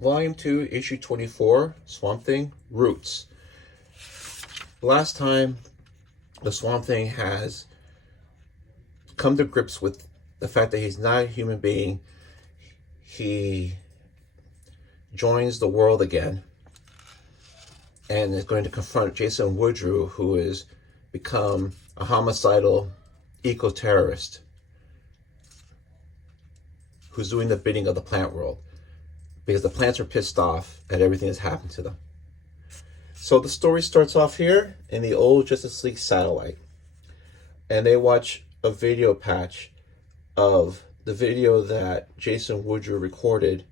Volume 2, Issue 24, Swamp Thing, Roots. Last time, the Swamp Thing has come to grips with the fact that he's not a human being. He joins the world again and is going to confront Jason Woodrue, who has become a homicidal eco-terrorist who's doing the bidding of the plant world because the plants are pissed off at everything that's happened to them. So the story starts off here in the old Justice League satellite, and they watch a video patch of the video that Jason Woodrue recorded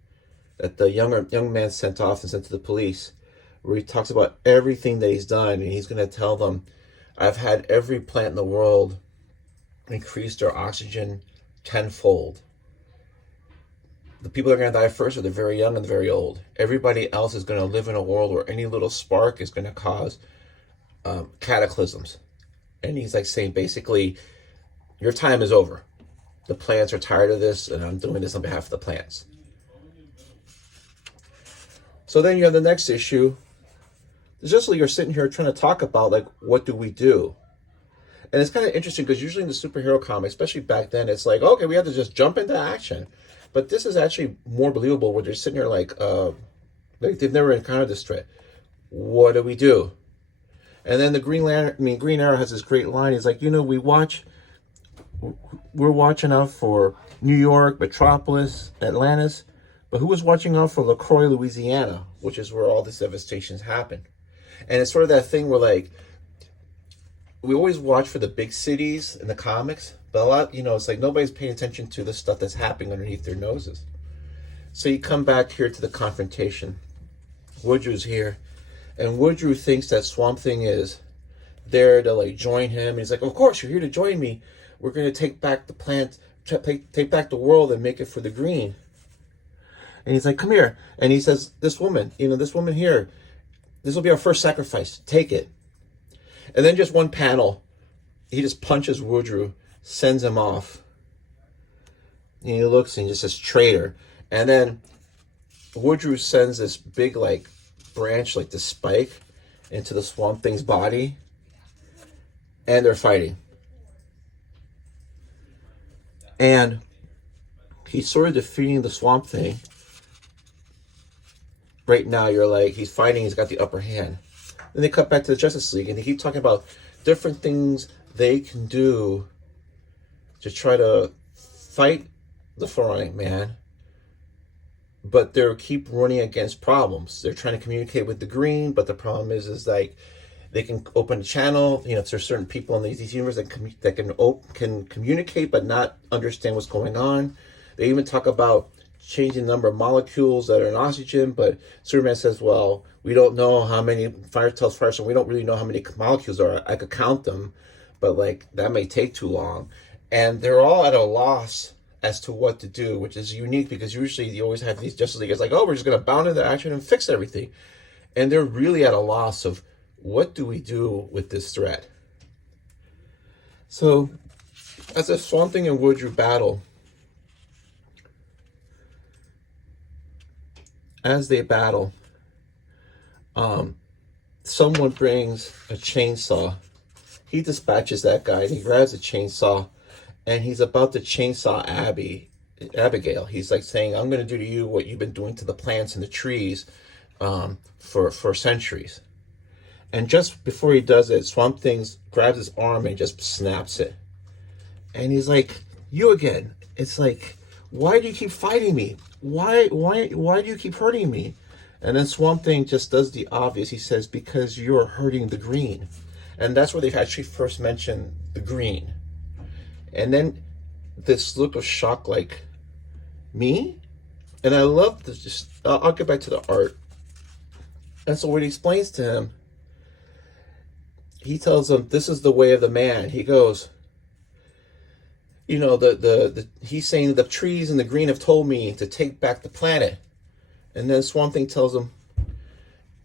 that the young man sent off and sent to the police, where he talks about everything that he's done, and he's going to tell them, I've had every plant in the world increase their oxygen tenfold. The people that are going to die first are the very young and the very old. Everybody else is going to live in a world where any little spark is going to cause cataclysms. And he's like saying, basically, your time is over. The plants are tired of this, and I'm doing this on behalf of the plants. So then you have the next issue. The Justice League are sitting here trying to talk about, like, what do we do? And it's kind of interesting because usually in the superhero comics, especially back then, it's like, okay, we have to just jump into action. But this is actually more believable where they're sitting here like they've never encountered this threat. What do we do? And then the Green Arrow has this great line. He's like, we're watching out for New York, Metropolis, Atlantis, but who was watching out for LaCroix, Louisiana, which is where all these devastations happen? And it's sort of that thing where, like, we always watch for the big cities in the comics, but a lot, it's like nobody's paying attention to the stuff that's happening underneath their noses. So you come back here to the confrontation. Woodrue's here, and Woodrue thinks that Swamp Thing is there to, like, join him. And he's like, of course, you're here to join me. We're going to take back the plant, take back the world and make it for the green. And he's like, come here. And he says, this woman here, this will be our first sacrifice. Take it. And then just one panel, he just punches Woodrue, sends him off. And he looks and he just says, traitor. And then Woodrue sends this big, like, branch, like this spike, into the Swamp Thing's body. And they're fighting. And he's sort of defeating the Swamp Thing. Right now, you're like, he's fighting, he's got the upper hand. Then they cut back to the Justice League, and they keep talking about different things they can do to try to fight the Foreign Man, but they keep running against problems. They're trying to communicate with the Green, but the problem is like they can open a channel. There's certain people in these universes that can communicate but not understand what's going on. They even talk about changing the number of molecules that are in oxygen, but Superman says, well, we don't know how many, Fire tells Firestone, we don't really know how many molecules are. I could count them, but, like, that may take too long. And they're all at a loss as to what to do, which is unique because usually you always have these Justice Leaguers like, oh, we're just going to bound into action and fix everything. And they're really at a loss of what do we do with this threat? So as a Swamp Thing and Woodrue battle, someone brings a chainsaw. He dispatches that guy, and he grabs a chainsaw, and he's about to chainsaw Abigail. He's like saying, I'm going to do to you what you've been doing to the plants and the trees for centuries. And just before he does it, Swamp Thing grabs his arm and just snaps it. And he's like, you again. It's like, why do you keep fighting me? Why do you keep hurting me? And then Swamp Thing just does the obvious. He says, because you're hurting the Green. And that's where they've actually first mentioned the Green. And then this look of shock, like, me? And I love this. I'll get back to the art. And so when he explains to him, he tells him, this is the way of the man. He goes, he's saying the trees and the Green have told me to take back the planet. And then Swamp Thing tells him,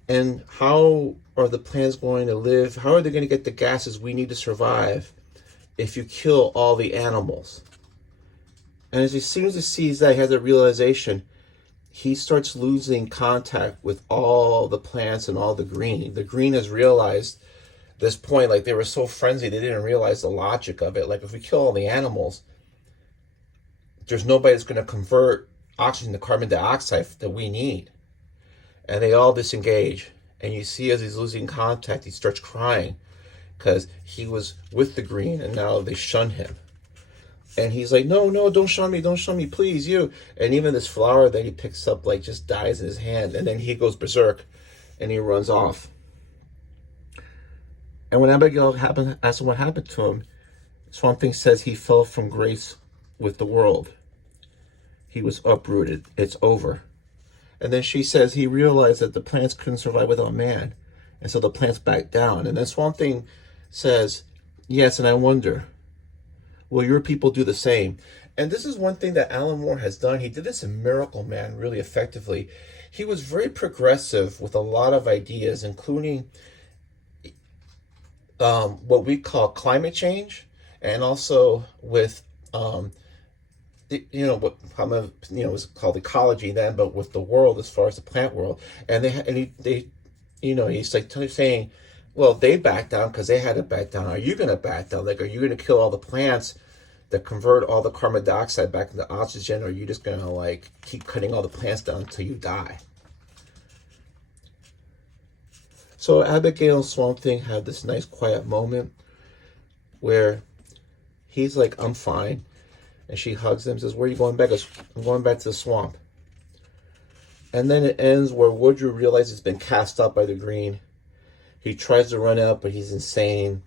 and how are the plants going to live? How are they going to get the gases we need to survive if you kill all the animals? And as soon as he sees that, he has a realization. he starts losing contact with all the plants and all the green. The green has realized this point, like they were so frenzied, they didn't realize the logic of it. Like if we kill all the animals, there's nobody that's going to convert oxygen to carbon dioxide that we need. And they all disengage. And you see as he's losing contact, he starts crying because he was with the green and now they shun him. And he's like, no, no, don't shun me, please, you. And even this flower that he picks up, like, just dies in his hand. And then he goes berserk and he runs off. And when Abigail asks him what happened to him, Swamp Thing says he fell from grace with the world. He was uprooted. It's over. And then she says he realized that the plants couldn't survive without man. And so the plants backed down. And then Swamp Thing says, yes, and I wonder, will your people do the same? And this is one thing that Alan Moore has done. He did this in Miracle Man really effectively. He was very progressive with a lot of ideas, including what we call climate change, and also with what was called ecology then, but with the world as far as the plant world. And he's like saying, well, they backed down because they had to back down. Are you going to back down? Like, are you going to kill all the plants that convert all the carbon dioxide back into oxygen? Or are you just going to like keep cutting all the plants down until you die? So Abigail and Swamp Thing have this nice quiet moment where he's like, I'm fine. And she hugs him and says, where are you going back? I'm going back to the swamp. And then it ends where Woodrow realizes he's been cast out by the green. He tries to run out, but he's insane.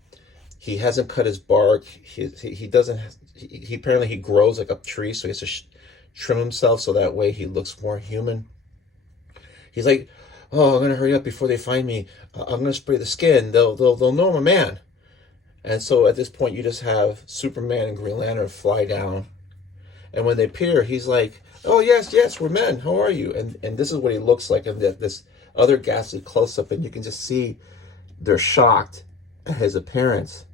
He hasn't cut his bark. He doesn't. He apparently he grows like a tree, so he has to trim himself so that way he looks more human. He's like, oh, I'm gonna hurry up before they find me. I'm gonna spray the skin. They'll know I'm a man. And so at this point, you just have Superman and Green Lantern fly down. And when they appear, he's like, oh, yes, we're men. How are you? And this is what he looks like in this other ghastly close-up. And you can just see they're shocked at his appearance.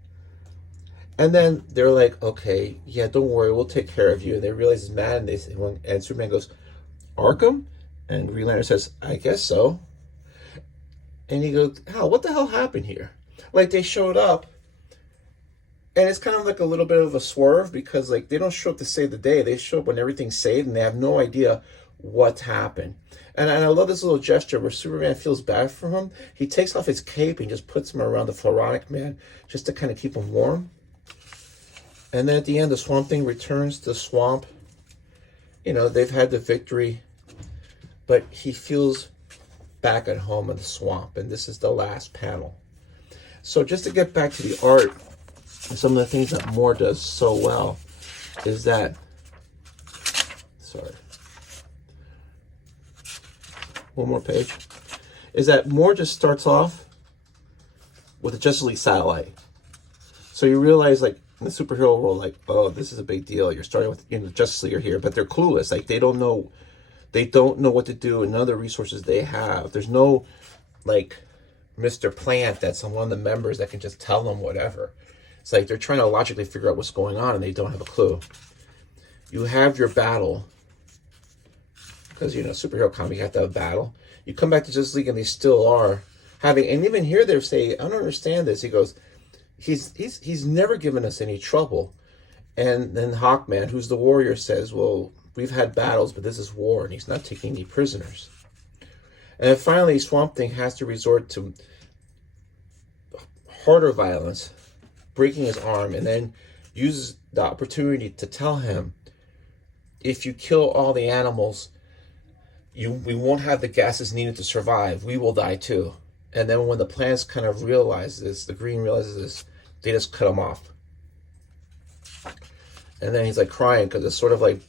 And then they're like, okay, yeah, don't worry. We'll take care of you. And they realize he's mad. And Superman goes, Arkham? And Green Lantern says, I guess so. And he goes, what the hell happened here? Like, they showed up. And it's kind of like a little bit of a swerve because like they don't show up to save the day. They show up when everything's saved and they have no idea what happened. And I love this little gesture where Superman feels bad for him. He takes off his cape and just puts him around the Floronic Man just to kind of keep him warm. And then at the end, the Swamp Thing returns to the swamp. They've had the victory, but he feels back at home in the swamp. And this is the last panel. So just to get back to the art, some of the things that Moore does so well is that, one more page, is that Moore just starts off with a Justice League satellite. So you realize, like, in the superhero world, like, oh, this is a big deal. You're starting with, Justice League are here, but they're clueless. Like, they don't know what to do and none of the resources they have. There's no, like, Mr. Plant that's one of the members that can just tell them whatever. It's like they're trying to logically figure out what's going on and they don't have a clue. You have your battle. Because, superhero comic, you have to have a battle. You come back to Justice League and they still are having, and even here they say, I don't understand this. He goes, he's never given us any trouble. And then Hawkman, who's the warrior, says, well, we've had battles, but this is war and he's not taking any prisoners. And then finally, Swamp Thing has to resort to harder violence, breaking his arm, and then uses the opportunity to tell him, if you kill all the animals, we won't have the gases needed to survive. We will die too. And then when the plants kind of realize this, the green realizes this, they just cut him off. And then he's like crying because it's sort of like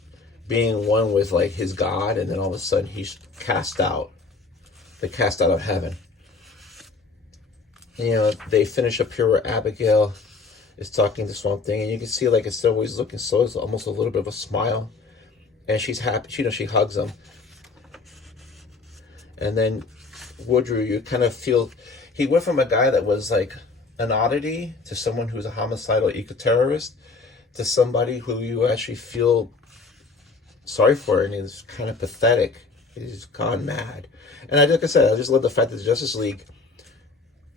being one with like his God, and then all of a sudden he's cast out. They're cast out of heaven. They finish up here where Abigail is talking to Swamp Thing, and you can see like it's always looking so, it's almost a little bit of a smile, and she's happy. She hugs him, and then Woodrow, you kind of feel he went from a guy that was like an oddity to someone who's a homicidal eco-terrorist to somebody who you actually feel sorry for and is kind of pathetic. He's gone mad. And like I said, I just love the fact that the Justice League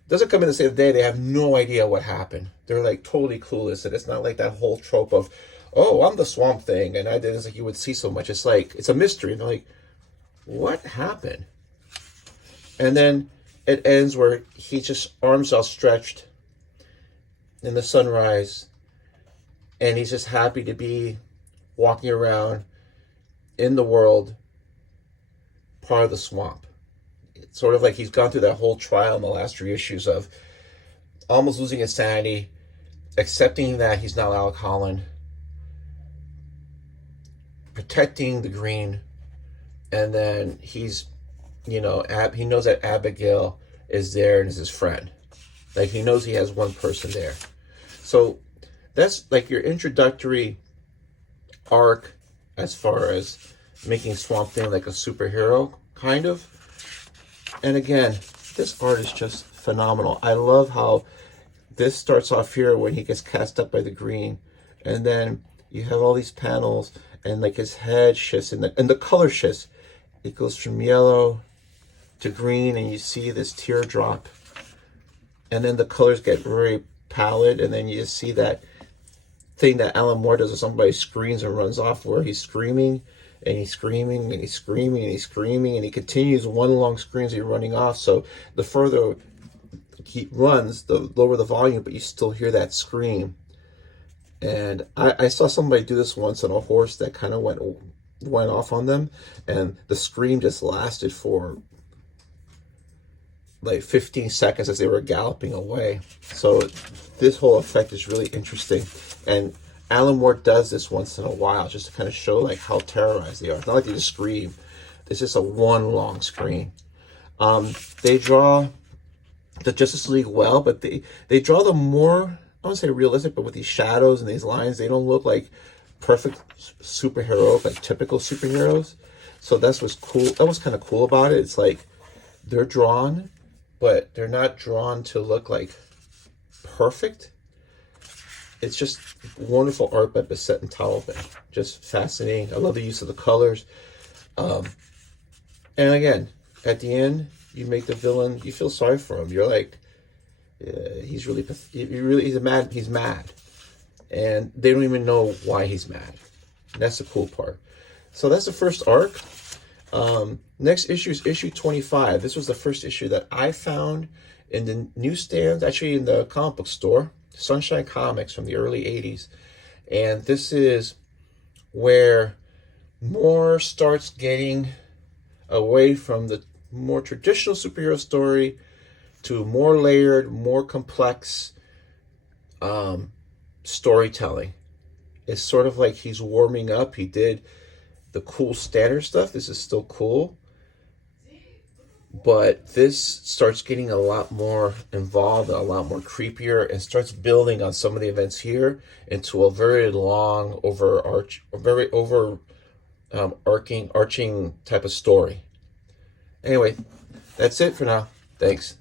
doesn't come in and save the day. They have no idea what happened. They're like totally clueless. And it's not like that whole trope of, oh, I'm the Swamp Thing and I did this, like you would see so much. It's like, it's a mystery. And they're like, what happened? And then it ends where he just arms outstretched in the sunrise, and he's just happy to be walking around in the world, part of the swamp. It's sort of like he's gone through that whole trial in the last 3 issues of almost losing his sanity, accepting that he's not Alec Holland, protecting the Green, and then he's, he knows that Abigail is there and is his friend. Like, he knows he has one person there. So that's like your introductory arc as far as making Swamp Thing like a superhero, kind of. And again, this art is just phenomenal. I love how this starts off here when he gets cast up by the Green, and then you have all these panels, and like his head shifts, and the color shifts. It goes from yellow to green, and you see this teardrop, and then the colors get very pallid, and then you just see that thing that Alan Moore does, if somebody screams and runs off, where he's screaming and he's screaming and he's screaming and he's screaming, and he continues one long scream as he's running off. So the further he runs, the lower the volume, but you still hear that scream. And I saw somebody do this once on a horse that kind of went off on them, and the scream just lasted for like 15 seconds as they were galloping away. So this whole effect is really interesting, and Alan Moore does this once in a while just to kind of show like how terrorized they are. It's not like they just scream. It's just a one long scream. They draw the Justice League well, but they draw them more, I wouldn't say realistic, but with these shadows and these lines, they don't look like perfect superheroes, like typical superheroes. So that's what's cool. That was kind of cool about it. It's like they're drawn, but they're not drawn to look like perfect. It's just wonderful art by Bisette and Totleben. Just fascinating. I love the use of the colors. And again, at the end, you make the villain, you feel sorry for him. You're like, he's mad. And they don't even know why he's mad. And that's the cool part. So that's the first arc. Next issue is issue 25. This was the first issue that I found in the newsstands, actually in the comic book store, Sunshine Comics, from the early 80s. And this is where Moore starts getting away from the more traditional superhero story to more layered, more complex storytelling. It's sort of like he's warming up. He did the cool standard stuff. This is still cool, but this starts getting a lot more involved, a lot more creepier, and starts building on some of the events here into a very long, arching type of story. Anyway, that's it for now. Thanks.